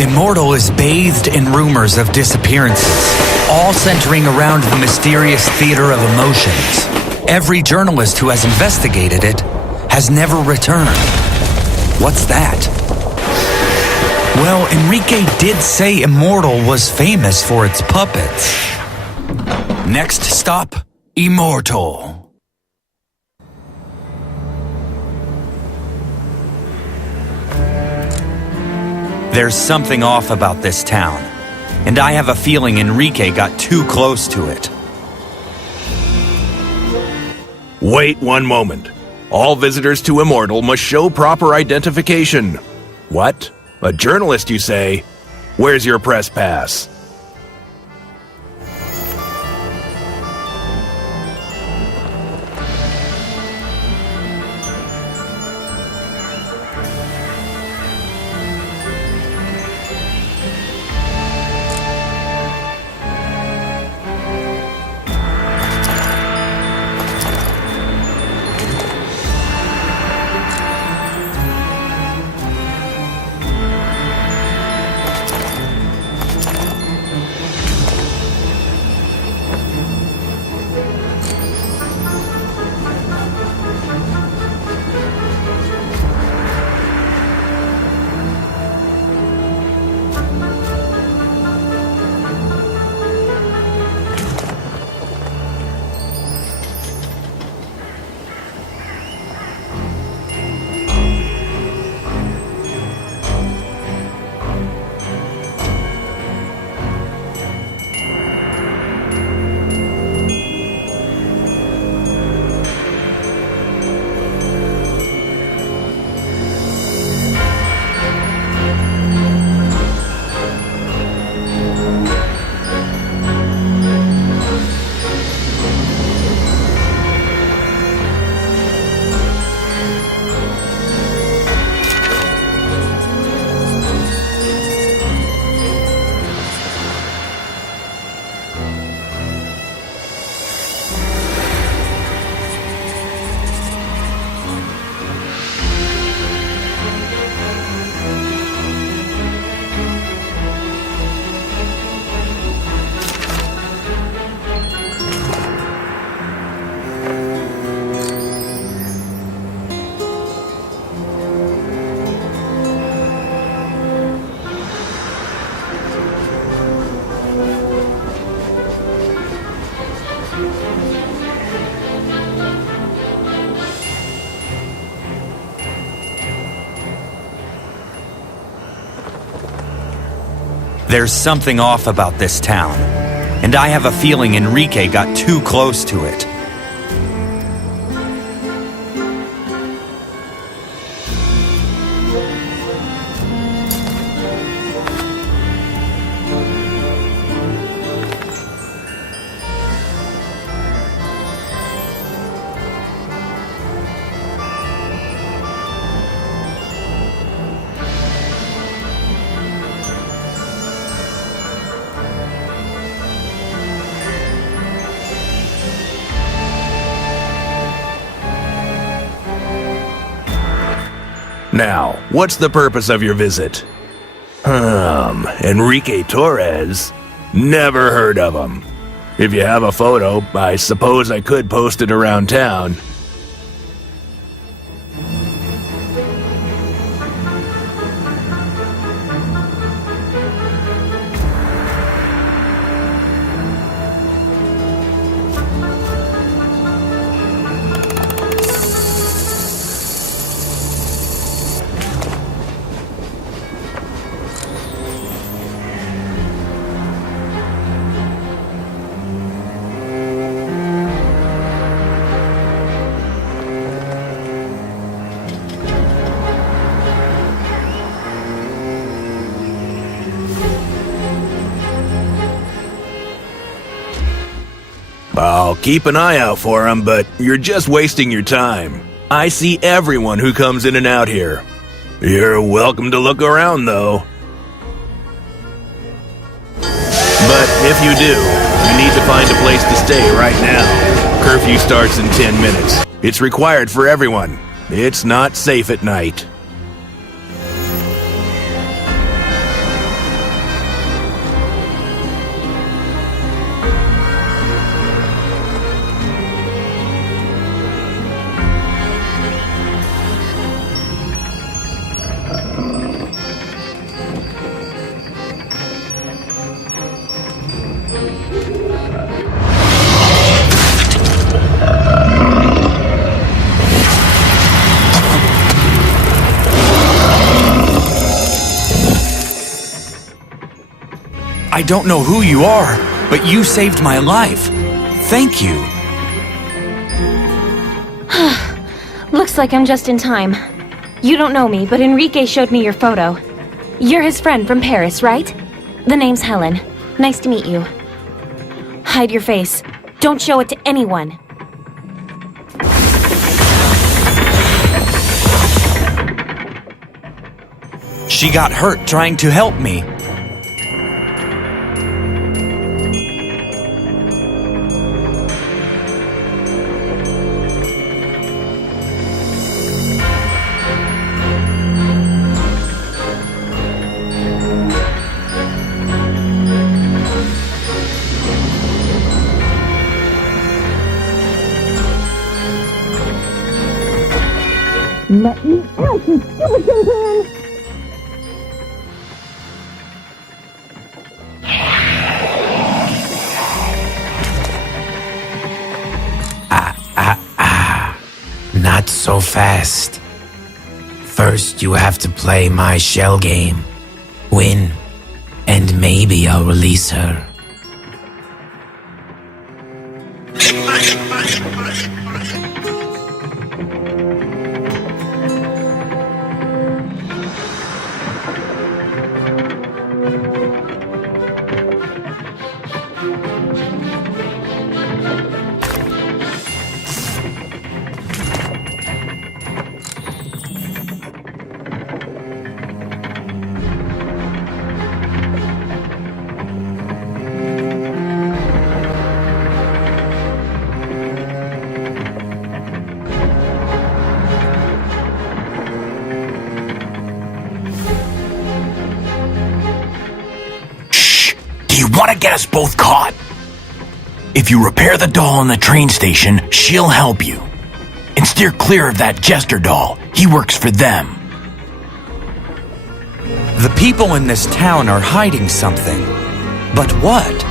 Immortal is bathed in rumors of disappearances, all centering around the mysterious theater of emotions. Every journalist who has investigated it has never returned. What's that? Well, Enrique did say Immortal was famous for its puppets. Next stop, Immortal. There's something off about this town, and I have a feeling Enrique got too close to it. Wait one moment. All visitors to Immortal must show proper identification. What? A journalist, you say? Where's your press pass? There's something off about this town, and I have a feeling Enrique got too close to it. Now, what's the purpose of your visit? Enrique Torres? Never heard of him. If you have a photo, I suppose I could post it around town. I'll keep an eye out for him, but you're just wasting your time. I see everyone who comes in and out here. You're welcome to look around, though. But if you do, you need to find a place to stay right now. Curfew starts in 10 minutes. It's required for everyone. It's not safe at night. I don't know who you are, but you saved my life. Thank you. Looks like I'm just in time. You don't know me, but Enrique showed me your photo. You're his friend from Paris, right? The name's Helen. Nice to meet you. Hide your face. Don't show it to anyone. She got hurt trying to help me. Let me out, you stupid gentleman! Not so fast. First, you have to play my shell game. Win, and maybe I'll release her. You want to get us both caught? If you repair the doll in the train station, she'll help you. And steer clear of that jester doll. He works for them. The people in this town are hiding something. But what?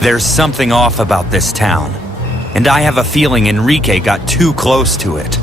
There's something off about this town, and I have a feeling Enrique got too close to it.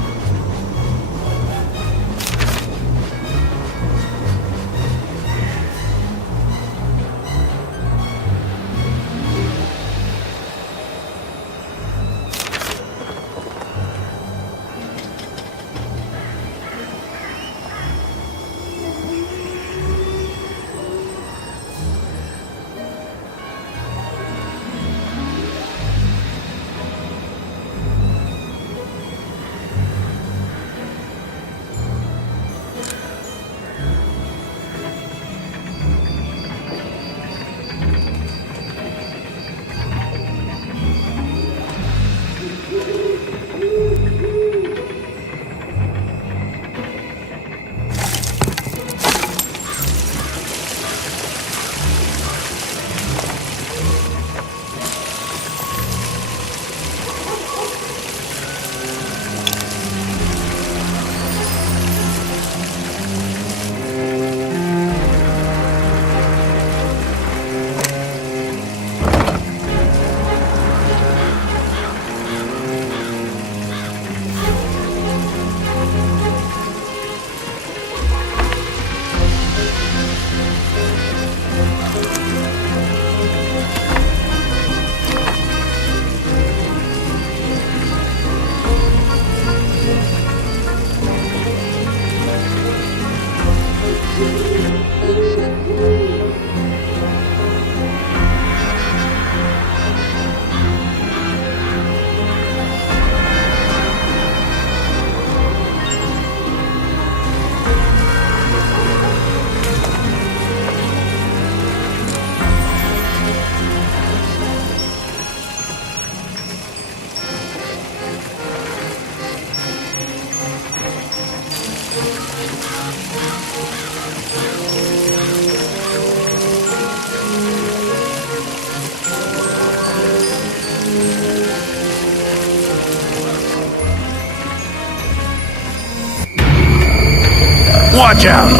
Watch out!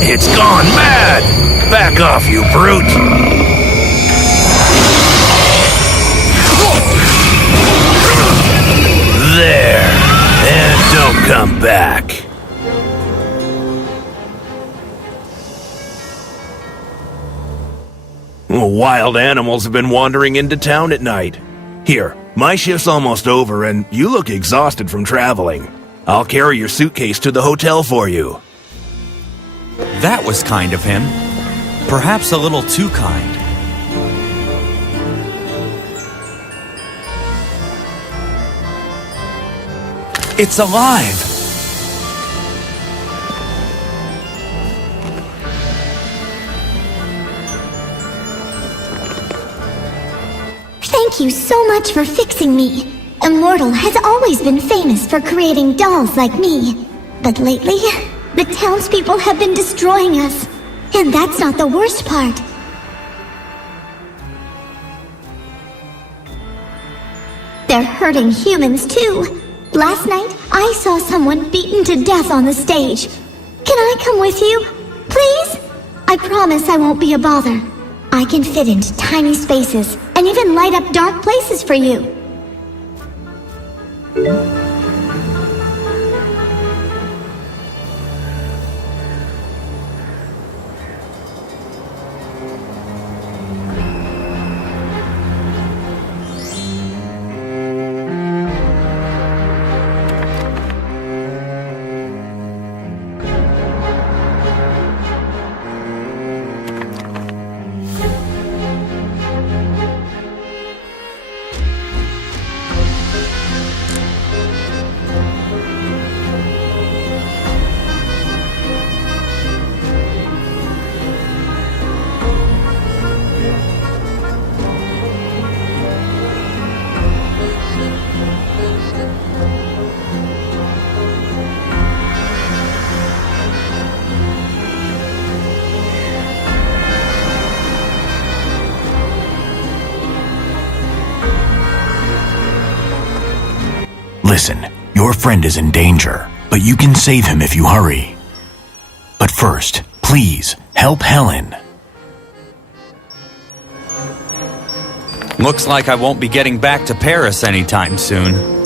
It's gone mad! Back off, you brute! There! And don't come back. Wild animals have been wandering into town at night. Here, my shift's almost over and you look exhausted from traveling. I'll carry your suitcase to the hotel for you. That was kind of him. Perhaps a little too kind. It's alive! Thank you so much for fixing me. Immortal has always been famous for creating dolls like me. But lately, the townspeople have been destroying us. And that's not the worst part. They're hurting humans too. Last night, I saw someone beaten to death on the stage. Can I come with you? Please? I promise I won't be a bother. I can fit into tiny spaces and even light up dark places for you. Listen, your friend is in danger, but you can save him if you hurry. But first, please, help Helen. Looks like I won't be getting back to Paris anytime soon.